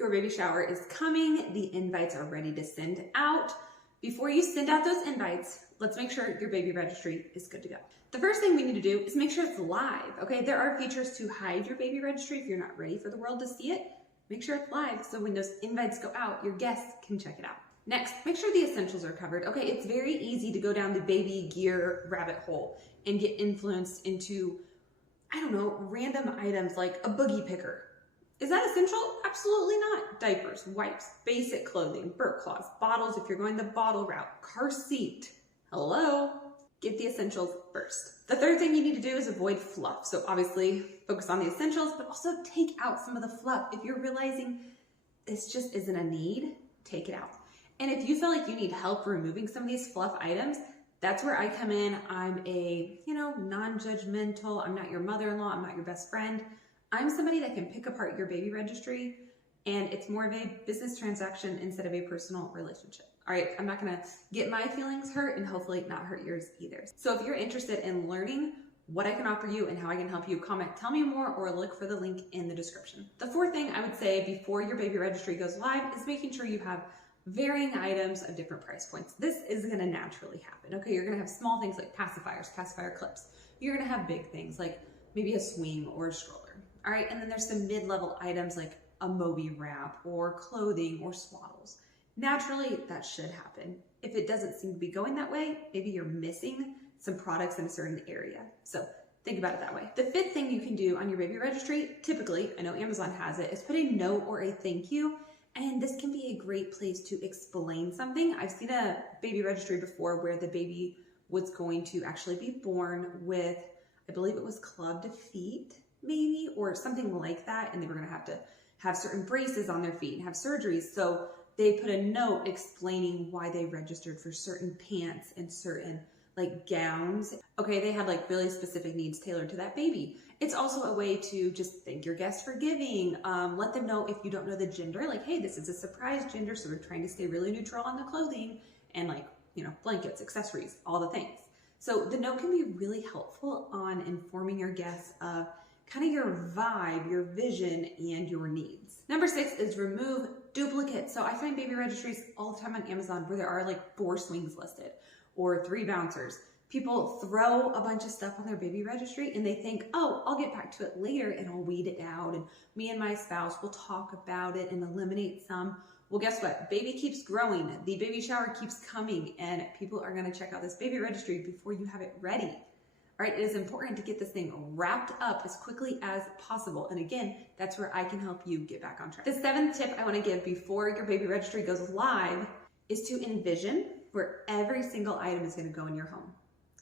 Your baby shower is coming. The invites are ready to send out. Before you send out those invites, let's make sure your baby registry is good to go. The first thing we need to do is make sure it's live, okay? There are features to hide your baby registry if you're not ready for the world to see it. Make sure it's live so when those invites go out, your guests can check it out. Next, make sure the essentials are covered. Okay, it's very easy to go down the baby gear rabbit hole and get influenced into, I don't know, random items like a boogie picker. Is that essential? Absolutely not. Diapers, wipes, basic clothing, burp cloths, bottles if you're going the bottle route, car seat. Hello? Get the essentials first. The third thing you need to do is avoid fluff. So obviously focus on the essentials, but also take out some of the fluff. If you're realizing this just isn't a need, take it out. And if you feel like you need help removing some of these fluff items, that's where I come in. I'm a, non-judgmental. I'm not your mother-in-law. I'm not your best friend. I'm somebody that can pick apart your baby registry, and it's more of a business transaction instead of a personal relationship. All right, I'm not gonna get my feelings hurt and hopefully not hurt yours either. So if you're interested in learning what I can offer you and how I can help you, comment, tell me more, or look for the link in the description. The fourth thing I would say before your baby registry goes live is making sure you have varying items of different price points. This is gonna naturally happen, okay? You're gonna have small things like pacifiers, pacifier clips. You're gonna have big things like maybe a swing or a stroller. All right, and then there's some mid-level items like a Moby wrap or clothing or swaddles. Naturally, that should happen. If it doesn't seem to be going that way, maybe you're missing some products in a certain area. So think about it that way. The fifth thing you can do on your baby registry, typically, I know Amazon has it, is put a note or a thank you. And this can be a great place to explain something. I've seen a baby registry before where the baby was going to actually be born with, I believe it was clubbed feet, maybe, or something like that, and they were going to have certain braces on their feet and have surgeries. So they put a note explaining why they registered for certain pants and certain gowns. Okay, they had really specific needs tailored to that baby. It's also a way to just thank your guests for giving. Let them know if you don't know the gender, hey, this is a surprise gender, so we're trying to stay really neutral on the clothing, and blankets, accessories, all the things. So the note can be really helpful on informing your guests of kind of your vibe, your vision, and your needs. Number 6 is remove duplicates. So I find baby registries all the time on Amazon where there are 4 swings listed or 3 bouncers. People throw a bunch of stuff on their baby registry and they think, oh, I'll get back to it later and I'll weed it out and me and my spouse will talk about it and eliminate some. Well, guess what? Baby keeps growing. The baby shower keeps coming and people are gonna check out this baby registry before you have it ready. All right, it is important to get this thing wrapped up as quickly as possible. And again, that's where I can help you get back on track. The 7th tip I wanna give before your baby registry goes live is to envision where every single item is gonna go in your home.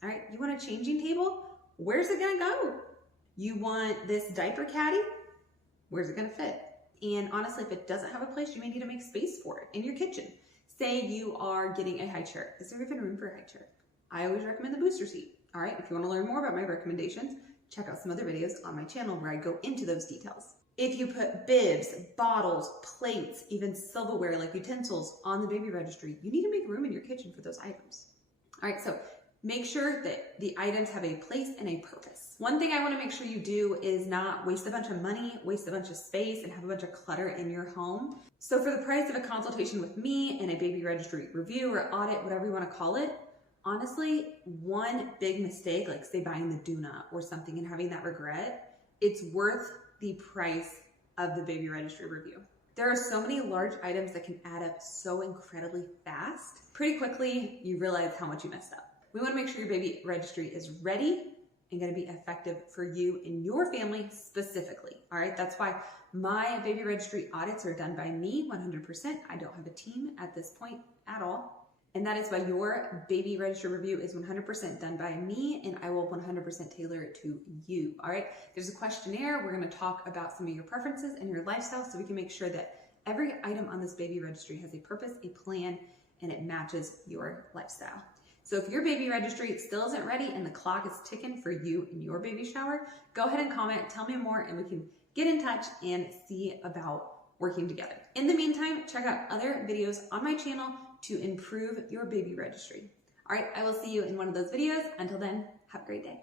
All right, you want a changing table? Where's it gonna go? You want this diaper caddy? Where's it gonna fit? And honestly, if it doesn't have a place, you may need to make space for it in your kitchen. Say you are getting a high chair. Is there even room for a high chair? I always recommend the booster seat. All right, if you want to learn more about my recommendations, check out some other videos on my channel where I go into those details. If you put bibs, bottles, plates, even silverware like utensils on the baby registry, you need to make room in your kitchen for those items. All right, so make sure that the items have a place and a purpose. One thing I want to make sure you do is not waste a bunch of money, waste a bunch of space, and have a bunch of clutter in your home. So for the price of a consultation with me and a baby registry review or audit, whatever you want to call it, honestly, one big mistake, like say buying the doona or something and having that regret, it's worth the price of the baby registry review. There are so many large items that can add up so incredibly fast. Pretty quickly, you realize how much you messed up. We want to make sure your baby registry is ready and going to be effective for you and your family specifically. All right, that's why my baby registry audits are done by me 100%. I don't have a team at this point at all. And that is why your baby registry review is 100% done by me, and I will 100% tailor it to you. All right, there's a questionnaire. We're going to talk about some of your preferences and your lifestyle so we can make sure that every item on this baby registry has a purpose, a plan, and it matches your lifestyle. So if your baby registry still isn't ready and the clock is ticking for you in your baby shower, go ahead and comment, tell me more, and we can get in touch and see about working together. In the meantime, check out other videos on my channel to improve your baby registry. All right, I will see you in one of those videos. Until then, have a great day.